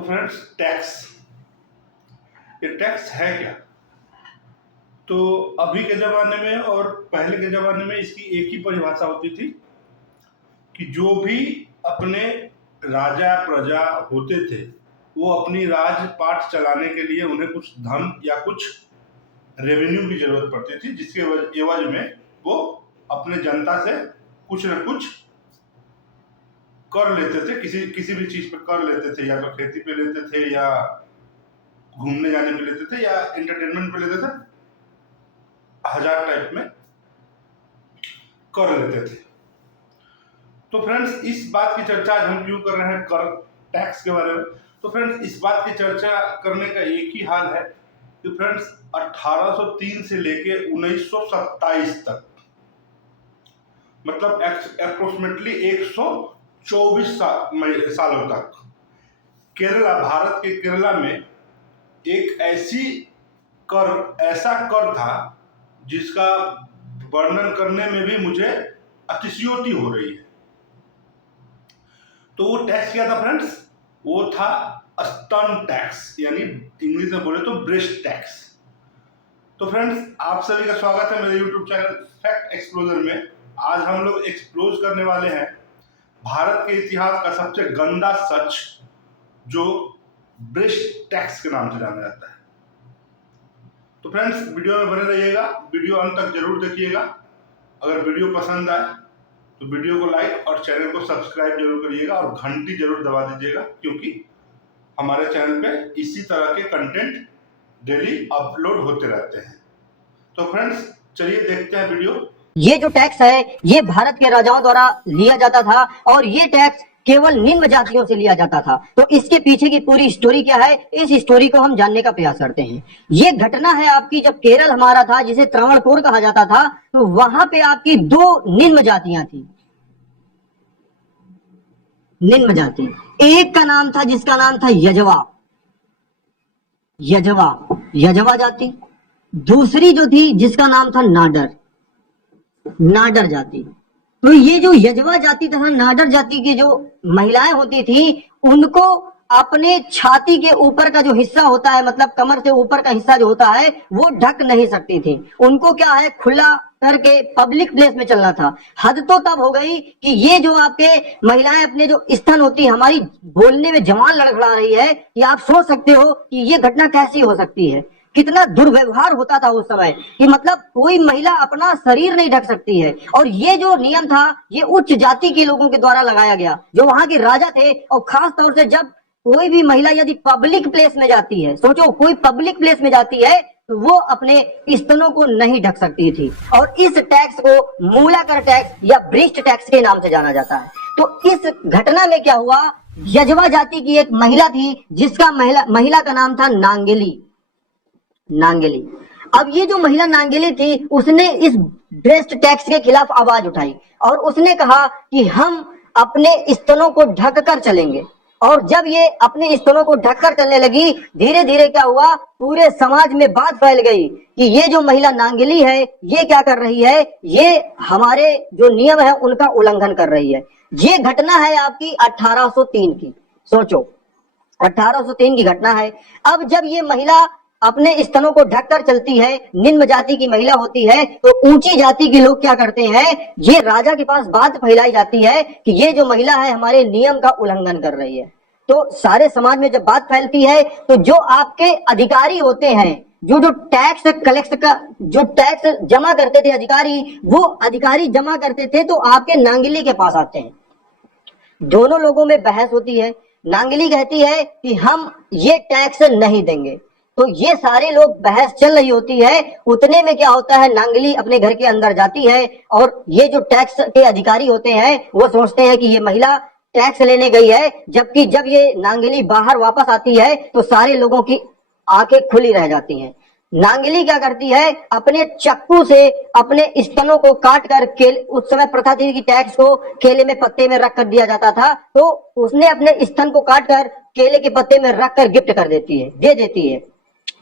तो friends, tax, ये tax है क्या? तो अभी के ज़माने में और पहले के ज़माने में इसकी एक ही परिभाषा होती थी कि जो भी अपने राजा प्रजा होते थे वो अपनी राजपाट चलाने के लिए उन्हें कुछ धन या कुछ रेवेन्यू की जरूरत पड़ती थी, जिसके एवज में वो अपने जनता से कुछ न कुछ कर लेते थे। किसी भी चीज पर कर लेते थे, या तो खेती पे लेते थे, या घूमने जाने पे लेते थे, या एंटरटेनमेंट पे लेते थे। हजार टाइप में कर लेते थे। तो फ्रेंड्स, इस बात की चर्चा आज हम क्यों कर रहे हैं, कर टैक्स के बारे में। तो फ्रेंड्स, इस बात की चर्चा करने का एक ही हाल है कि फ्रेंड्स 1803 से लेके 1927 तक, मतलब अप्रोक्सीमेटली 124 सालों तक केरला, भारत के केरला में एक ऐसा कर था जिसका वर्णन करने में भी मुझे अतिशयोक्ति हो रही है। तो वो टैक्स क्या था फ्रेंड्स? वो था स्तन टैक्स, यानी इंग्लिश में बोले तो ब्रेस्ट टैक्स। तो फ्रेंड्स, आप सभी का स्वागत है मेरे यूट्यूब चैनल फैक्ट एक्सप्लोजर में। आज हम लोग एक्सप्लोज करने वाले हैं भारत के इतिहास का सबसे गंदा सच, जो ब्रेस्ट टैक्स के नाम से जाना जाता है। तो फ्रेंड्स, वीडियो में बने रहिएगा, वीडियो अंत तक जरूर देखिएगा। अगर वीडियो पसंद आए तो वीडियो को लाइक और चैनल को सब्सक्राइब जरूर करिएगा और घंटी जरूर दबा दीजिएगा, क्योंकि हमारे चैनल पे इसी तरह के कंटेंट डेली अपलोड होते रहते हैं। तो फ्रेंड्स, चलिए देखते हैं वीडियो। ये जो टैक्स है ये भारत के राजाओं द्वारा लिया जाता था और ये टैक्स केवल निम्न जातियों से लिया जाता था। तो इसके पीछे की पूरी स्टोरी क्या है, इस स्टोरी को हम जानने का प्रयास करते हैं। ये घटना है आपकी, जब केरल हमारा था, जिसे त्रावणकोर कहा जाता था, तो वहां पे आपकी दो निम्न जातियां थी। निम्न जाति, एक का नाम था जिसका नाम था यजवा जाति। दूसरी जो थी जिसका नाम था नाडर जाति। तो ये जो यजवा जाति तथा नाडर जाति की जो महिलाएं होती थी, उनको अपने छाती के ऊपर का जो हिस्सा होता है, मतलब कमर से ऊपर का हिस्सा जो होता है, वो ढक नहीं सकती थी। उनको क्या है, खुला करके पब्लिक प्लेस में चलना था। हद तो तब हो गई कि ये जो आपके महिलाएं अपने जो स्तन होती है, हमारी बोलने में जवान लड़खड़ा रही है, कि आप सोच सकते हो कि ये घटना कैसी हो सकती है। कितना दुर्व्यवहार होता था उस समय, कि मतलब कोई महिला अपना शरीर नहीं ढक सकती है। और ये जो नियम था, ये उच्च जाति के लोगों के द्वारा लगाया गया, जो वहां के राजा थे। और खास तौर से जब कोई भी महिला यदि पब्लिक प्लेस में जाती है, सोचो कोई पब्लिक प्लेस में जाती है, तो वो अपने स्तनों को नहीं ढक सकती थी। और इस टैक्स को मूलाकर टैक्स या ब्रेस्ट टैक्स के नाम से जाना जाता है। तो इस घटना में क्या हुआ, यजवा जाति की एक महिला थी जिसका महिला का नाम था नांगेली। अब ये जो महिला नांगेली थी, उसने इस ब्रेस्ट टैक्स के खिलाफ आवाज उठाई और उसने कहा कि हम अपने स्तनों को ढक कर चलेंगे। और जब ये अपने स्तनों को ढककर चलने लगी, धीरे धीरे क्या हुआ, पूरे समाज में बात फैल गई कि ये जो महिला नांगेली है, ये क्या कर रही है, ये हमारे जो नियम है उनका उल्लंघन कर रही है। ये घटना है आपकी 1803 की। सोचो 1803 की घटना है। अब जब ये महिला अपने स्तनों को ढककर चलती है, निम्न जाति की महिला होती है, तो ऊंची जाति के लोग क्या करते हैं, ये राजा के पास बात फैलाई जाती है कि ये जो महिला है हमारे नियम का उल्लंघन कर रही है। तो सारे समाज में जब बात फैलती है, तो जो आपके अधिकारी होते हैं, जो टैक्स जमा करते थे अधिकारी, वो अधिकारी जमा करते थे, तो आपके नांगली के पास आते हैं। दोनों लोगों में बहस होती है। नांगली कहती है कि हम ये टैक्स नहीं देंगे। तो ये सारे लोग, बहस चल रही होती है, उतने में क्या होता है, नांगली अपने घर के अंदर जाती है और ये जो टैक्स के अधिकारी होते हैं वो सोचते हैं कि ये महिला टैक्स लेने गई है। जबकि जब ये नांगली बाहर वापस आती है तो सारे लोगों की आंखें खुली रह जाती हैं। नांगली क्या करती है, अपने चक्कू से अपने स्तनों को काट कर, उस समय प्रथा थी कि टैक्स को केले में पत्ते में रख कर दिया जाता था, तो उसने अपने स्तन को काट कर केले के पत्ते में रख कर गिफ्ट कर देती है, दे देती है।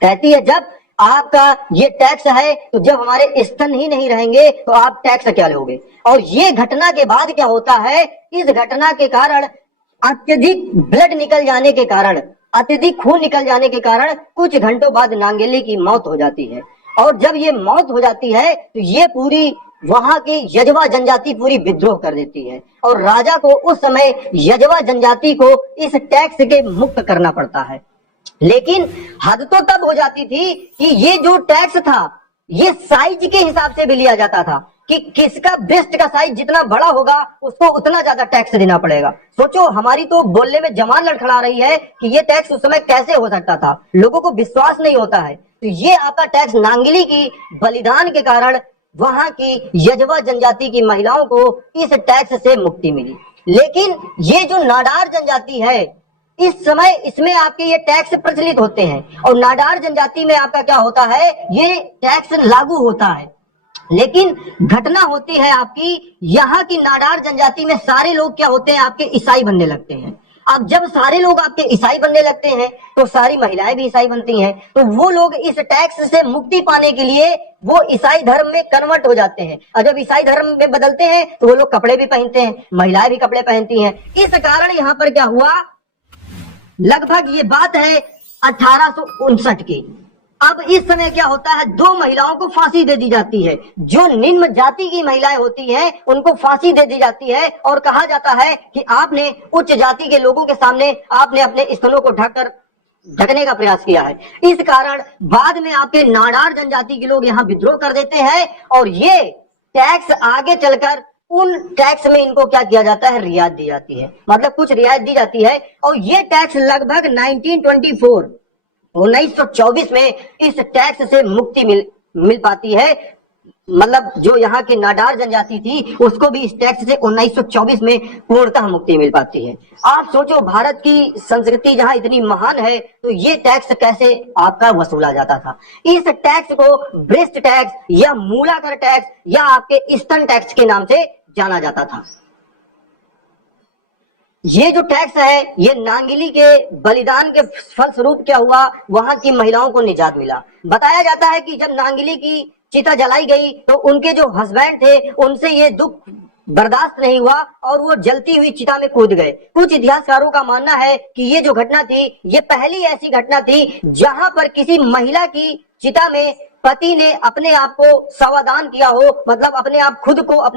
कहती है जब आपका ये टैक्स है, तो जब हमारे स्तन ही नहीं रहेंगे तो आप टैक्स क्या लोगे। और ये घटना के बाद क्या होता है, इस घटना के कारण अत्यधिक ब्लड निकल जाने के कारण अत्यधिक खून निकल जाने के कारण कुछ घंटों बाद नांगेली की मौत हो जाती है। और जब ये मौत हो जाती है तो ये पूरी वहां की यजवा जनजाति पूरी विद्रोह कर देती है और राजा को उस समय यजवा जनजाति को इस टैक्स के मुक्त करना पड़ता है। लेकिन हद तो तब हो जाती थी कि ये जो टैक्स था ये साइज के हिसाब से भी लिया जाता था कि किसका ब्रेस्ट का साइज जितना बड़ा होगा उसको उतना ज्यादा टैक्स देना पड़ेगा। सोचो, हमारी तो बोलने में जबान लड़खड़ा रही है कि ये टैक्स उस समय कैसे हो सकता था, लोगों को विश्वास नहीं होता है। तो ये आपका टैक्स नांगली की बलिदान के कारण वहां की यजवा जनजाति की महिलाओं को इस टैक्स से मुक्ति मिली। लेकिन ये जो नाडार जनजाति है इस समय इसमें आपके ये टैक्स प्रचलित होते हैं और नाडार जनजाति में आपका क्या होता है, ये टैक्स लागू होता है। लेकिन घटना होती है आपकी यहाँ की नाडार जनजाति में सारे लोग क्या होते हैं, आपके ईसाई बनने लगते हैं। अब जब सारे लोग आपके ईसाई बनने लगते हैं तो सारी महिलाएं भी ईसाई बनती हैं, तो वो लोग इस टैक्स से मुक्ति पाने के लिए वो ईसाई धर्म में कन्वर्ट हो जाते हैं। और जब ईसाई धर्म में बदलते हैं तो वो लोग कपड़े भी पहनते हैं, महिलाएं भी कपड़े पहनती हैं। इस कारण यहाँ पर क्या हुआ, लगभग ये बात है 1859 की। अब इस समय क्या होता है, दो महिलाओं को फांसी दे दी जाती है। जो निम्न जाति की महिलाएं होती हैं उनको फांसी दे दी जाती है और कहा जाता है कि आपने उच्च जाति के लोगों के सामने आपने अपने स्तनों को ढकने का प्रयास किया है। इस कारण बाद में आपके नाडार जनजाति के लोग यहाँ विद्रोह कर देते हैं और ये टैक्स आगे चलकर उन टैक्स में इनको क्या किया जाता है, रियायत दी जाती है, मतलब कुछ रियायत दी जाती है। और ये टैक्स लगभग 1924 में इस टैक्स से मुक्ति मिल पाती है। मतलब जो यहाँ की नाडार जनजाति थी उसको भी इस टैक्स से 1924 में पूर्णतः मुक्ति मिल पाती है। आप सोचो, भारत की संस्कृति जहाँ इतनी महान है तो ये टैक्स कैसे आपका वसूला जाता था। इस टैक्स को ब्रेस्ट टैक्स या मूलाकर टैक्स या आपके स्तन टैक्स के नाम से जाना जाता था। ये जो टैक्स है ये नांगली के बलिदान के फलस्वरूप क्या हुआ, वहां की महिलाओं को निजात मिला। बताया जाता है कि जब नांगली की चिता जलाई गई तो उनके जो हस्बैंड थे उनसे ये दुख बर्दाश्त नहीं हुआ और वो जलती हुई चिता में कूद गए। कुछ इतिहासकारों का मानना है कि ये जो घटना थी ये पहली ऐसी घटना थी जहां पर किसी महिला की चिता में पति ने अपने आप को सावधान किया हो, मतलब अपने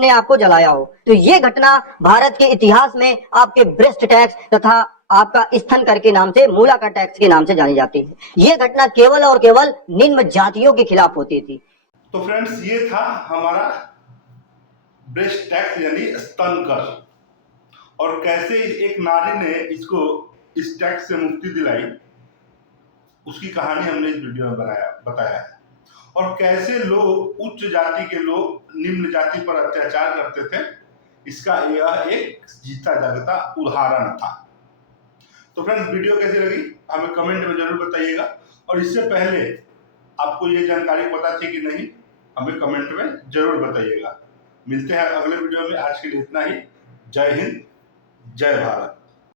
आप को जलाया हो। तो ये घटना भारत के इतिहास में आपके ब्रेस्ट टैक्स तथा आपका स्तन कर के नाम से, मूलाकर टैक्स के नाम से जानी जाती है। ये घटना केवल और केवल निम्न जातियों के खिलाफ होती थी। तो फ्रेंड्स, ये था हमारा ब्रेस्ट टैक्स यानी स्तन कर, और कैसे एक नारी ने इस टैक्स से मुक्ति दिलाई उसकी कहानी हमने इस वीडियो में बताया है। और कैसे लोग उच्च जाति के लोग निम्न जाति पर अत्याचार करते थे, इसका यह एक जीता जागता उदाहरण था। तो फ्रेंड्स, वीडियो कैसी लगी हमें कमेंट में जरूर बताइएगा। और इससे पहले आपको ये जानकारी पता थी कि नहीं, हमें कमेंट में जरूर बताइएगा। मिलते हैं अगले वीडियो में। आज के लिए इतना ही। जय हिंद, जय भारत।